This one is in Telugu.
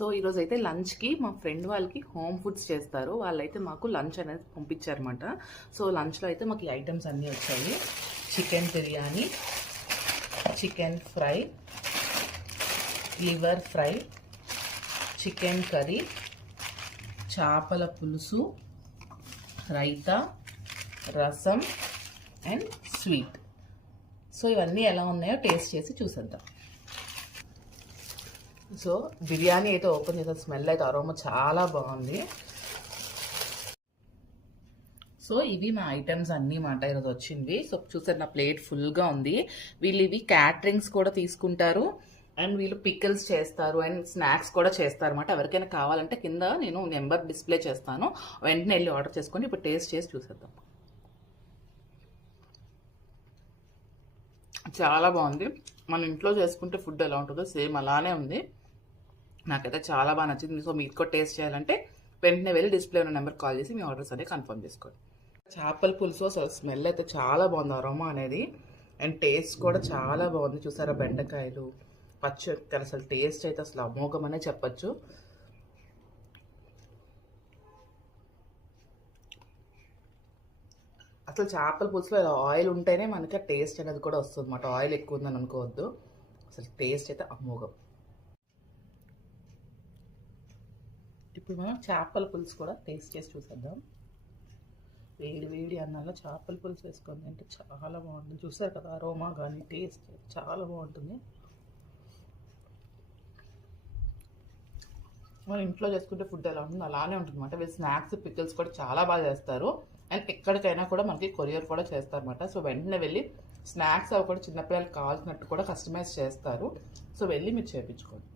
సో ఈరోజు అయితే లంచ్కి మా ఫ్రెండ్ వాళ్ళకి హోమ్ ఫుడ్స్ చేస్తారు. వాళ్ళైతే మాకు లంచ్ అనేది పంపించారన్నమాట. సో లంచ్లో అయితే మాకు ఈ ఐటమ్స్ అన్నీ వచ్చాయి. Chicken biryani, chicken fry, liver fry, chicken curry, చేపల పులుసు, రైతా, రసం అండ్ స్వీట్. సో ఇవన్నీ ఎలా ఉన్నాయో టేస్ట్ చేసి చూసేద్దాం. సో బిర్యానీ అయితే ఓపెన్ చేసిన స్మెల్ అయితే అరోమా చాలా బాగుంది. సో ఇవి మా ఐటమ్స్ అన్నీ మాట ఈరోజు వచ్చింది. సో చూసారు నా ప్లేట్ ఫుల్గా ఉంది. వీళ్ళు ఇవి క్యాటరింగ్స్ కూడా తీసుకుంటారు అండ్ వీళ్ళు పికిల్స్ చేస్తారు అండ్ స్నాక్స్ కూడా చేస్తారు అన్నమాట. ఎవరికైనా కావాలంటే కింద నేను నెంబర్ డిస్ప్లే చేస్తాను, వెంటనే వెళ్ళి ఆర్డర్ చేసుకొని ఇప్పుడు టేస్ట్ చేసి చూసేద్దాం. చాలా బాగుంది. మన ఇంట్లో చేసుకుంటే ఫుడ్ ఎలా ఉంటుందో సేమ్ అలానే ఉంది. నాకైతే చాలా బాగా నచ్చింది. సో మీకు కూడా టేస్ట్ చేయాలంటే వెంటనే వెళ్ళి డిస్ప్లే ఉన్న నెంబర్ కాల్ చేసి మీ ఆర్డర్స్ అనేవి కన్ఫర్మ్ చేసుకోండి. చేపల పులుసు అసలు స్మెల్ అయితే చాలా బాగుంది, అరోమా అనేది, అండ్ టేస్ట్ కూడా చాలా బాగుంది. చూసారా బెండకాయలు, పచ్చిమిరపకాయలు, అసలు టేస్ట్ అయితే అసలు అమోఘం అనే చెప్పచ్చు. అసలు చేపల పులుసులో ఇలా ఆయిల్ ఉంటేనే మనకి ఆ టేస్ట్ అనేది కూడా వస్తుంది అన్నమాట. ఆయిల్ ఎక్కువ ఉందని అనుకోవద్దు, అసలు టేస్ట్ అయితే అమోఘం. ఇప్పుడు మనం చేపల పులుసు కూడా టేస్ట్ చేసి చూసేద్దాం. వేడి వేడి అన్నాలో చేపల పులుసు వేసుకొని అంటే చాలా బాగుంటుంది. చూసారు కదా అరోమా కానీ టేస్ట్ చాలా బాగుంటుంది. మనం ఇంట్లో చేసుకుంటే ఫుడ్ ఎలా ఉంటుంది అలానే ఉంటుంది అన్నమాట. వీళ్ళు స్నాక్స్ పికిల్స్ కూడా చాలా బాగా చేస్తారు అండ్ ఎక్కడికైనా కూడా మనకి కొరియర్ కూడా చేస్తారన్నమాట. సో వెంటనే వెళ్ళి స్నాక్స్ అవి కూడా చిన్నపిల్లలకి కావాల్సినట్టు కూడా కస్టమైజ్ చేస్తారు. సో వెళ్ళి మీరు చేయించుకోండి.